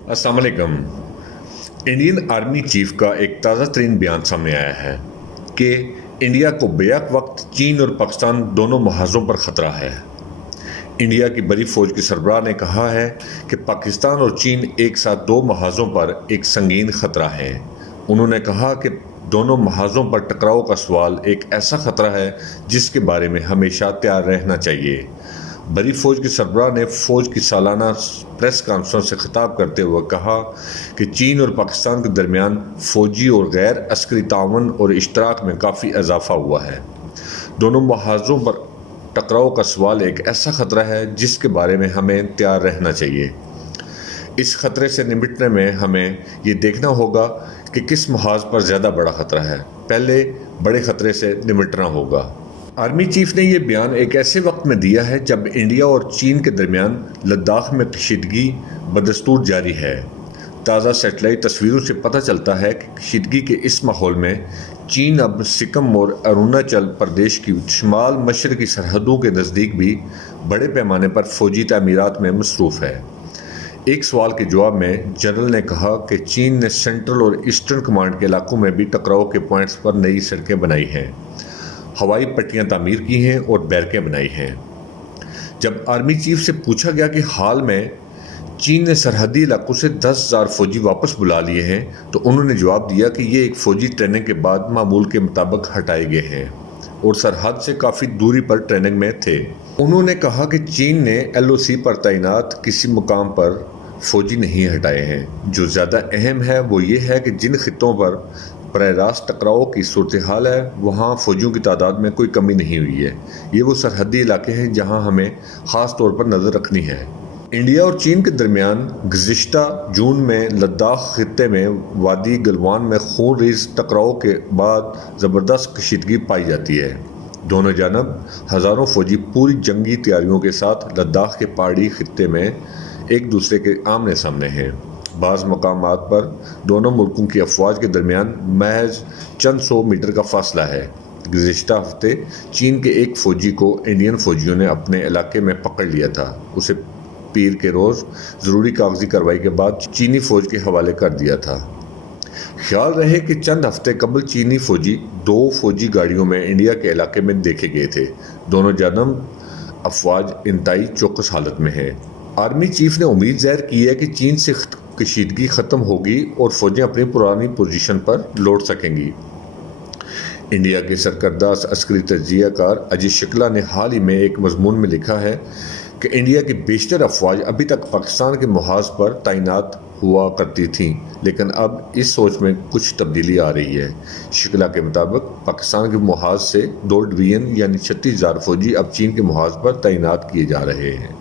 अस्सलाम वालेकुम। Indian army chief का एक ताज़ा तरीन बयान सामने आया है कि इंडिया को बेहक वक्त चीन और पाकिस्तान दोनों महाज़ों पर ख़तरा है। इंडिया की बड़ी फ़ौज के सरबराह ने कहा है कि पाकिस्तान और चीन एक साथ दो महाज़ों पर एक संगीन ख़तरा है। उन्होंने कहा कि दोनों महाज़ों पर टकराव का सवाल एक ऐसा ख़तरा है जिसके बारे में हमेशा तैयार रहना चाहिए। बड़ी फ़ौज के सरबराह ने फ़ौज की सालाना प्रेस कॉन्फ्रेंस से खिताब करते हुए कहा कि चीन और पाकिस्तान के दरमियान फ़ौजी और गैर अस्करी ताउन और इश्तराक में काफ़ी इजाफा हुआ है। दोनों महाज़ों पर टकराव का सवाल एक ऐसा ख़तरा है जिसके बारे में हमें तैयार रहना चाहिए। इस ख़तरे से निपटने में हमें ये देखना होगा कि किस महाज़ पर ज़्यादा बड़ा ख़तरा है। पहले बड़े ख़तरे से निपटना होगा। आर्मी चीफ ने यह बयान एक ऐसे वक्त में दिया है जब इंडिया और चीन के दरमियान लद्दाख में कशीदगी बदस्तूर जारी है। ताज़ा सैटेलाइट तस्वीरों से पता चलता है कि कशीदगी के इस माहौल में चीन अब सिक्किम और अरुणाचल प्रदेश की शुमाल मशरकी सरहदों के नज़दीक भी बड़े पैमाने पर फ़ौजी तामीरात में मसरूफ़ है। एक सवाल के जवाब में जनरल ने कहा कि चीन ने सेंट्रल और ईस्टर्न कमांड के इलाकों में भी टकराव के पॉइंट्स पर नई सड़कें बनाई हैं, हवाई पट्टियां तामीर की हैं और बैरकें बनाई हैं। जब आर्मी चीफ से पूछा गया कि हाल में चीन ने सरहदी इलाकों से 10,000 फ़ौजी वापस बुला लिए हैं, तो उन्होंने जवाब दिया कि ये एक फ़ौजी ट्रेनिंग के बाद मामूल के मुताबिक हटाए गए हैं और सरहद से काफ़ी दूरी पर ट्रेनिंग में थे। उन्होंने कहा कि चीन ने LOC पर तैनात किसी मुकाम पर फ़ौजी नहीं हटाए हैं। जो ज़्यादा अहम है वो ये है कि जिन खित्तों पर बराह रास्त टकराव की सूरत हाल है वहाँ फ़ौजियों की तादाद में कोई कमी नहीं हुई है। ये वो सरहदी इलाके हैं जहाँ हमें ख़ास तौर पर नज़र रखनी है। इंडिया और चीन के दरमियान गुज़िश्ता जून में लद्दाख खित्ते में वादी गलवान में खून रेज़ टकराव के बाद ज़बरदस्त कशीदगी पाई जाती है। दोनों जानब हज़ारों फ़ौजी पूरी जंगी तैयारियों के साथ लद्दाख के पहाड़ी खित्ते में एक दूसरे के आमने सामने हैं। बाज़ मकामात पर दोनों मुल्कों की अफवाज के दरमियान महज चंद सौ मीटर का फासला है। गुज़िश्ता हफ्ते चीन के एक फ़ौजी को इंडियन फ़ौजियों ने अपने इलाके में पकड़ लिया था। उसे पीर के रोज़ ज़रूरी कागजी कार्रवाई के बाद चीनी फ़ौज के हवाले कर दिया था। ख्याल रहे कि चंद हफ्ते कबल चीनी फ़ौजी 2 फ़ौजी गाड़ियों में इंडिया के इलाके में देखे गए थे। दोनों जानब अफवाज इंतहाई चौकस हालत में है। आर्मी चीफ ने उम्मीद ज़ाहिर की है कि चीन से कशीदगी ख़त्म होगी और फ़ौजें अपनी पुरानी पोजीशन पर लौट सकेंगी। इंडिया के सरकर्दा अस्करी तज्ज़ियाकार अजय शुक्ला ने हाल ही में एक मज़मून में लिखा है कि इंडिया की बेशतर अफवाज अभी तक पाकिस्तान के मुहाज़ पर तैनात हुआ करती थीं, लेकिन अब इस सोच में कुछ तब्दीली आ रही है। शुक्ला के मुताबिक पाकिस्तान के मुहाज़ से 2 डिवीज़न यानी 36,000 फ़ौजी अब चीन के मुहाज़ पर तैनात किए जा रहे हैं।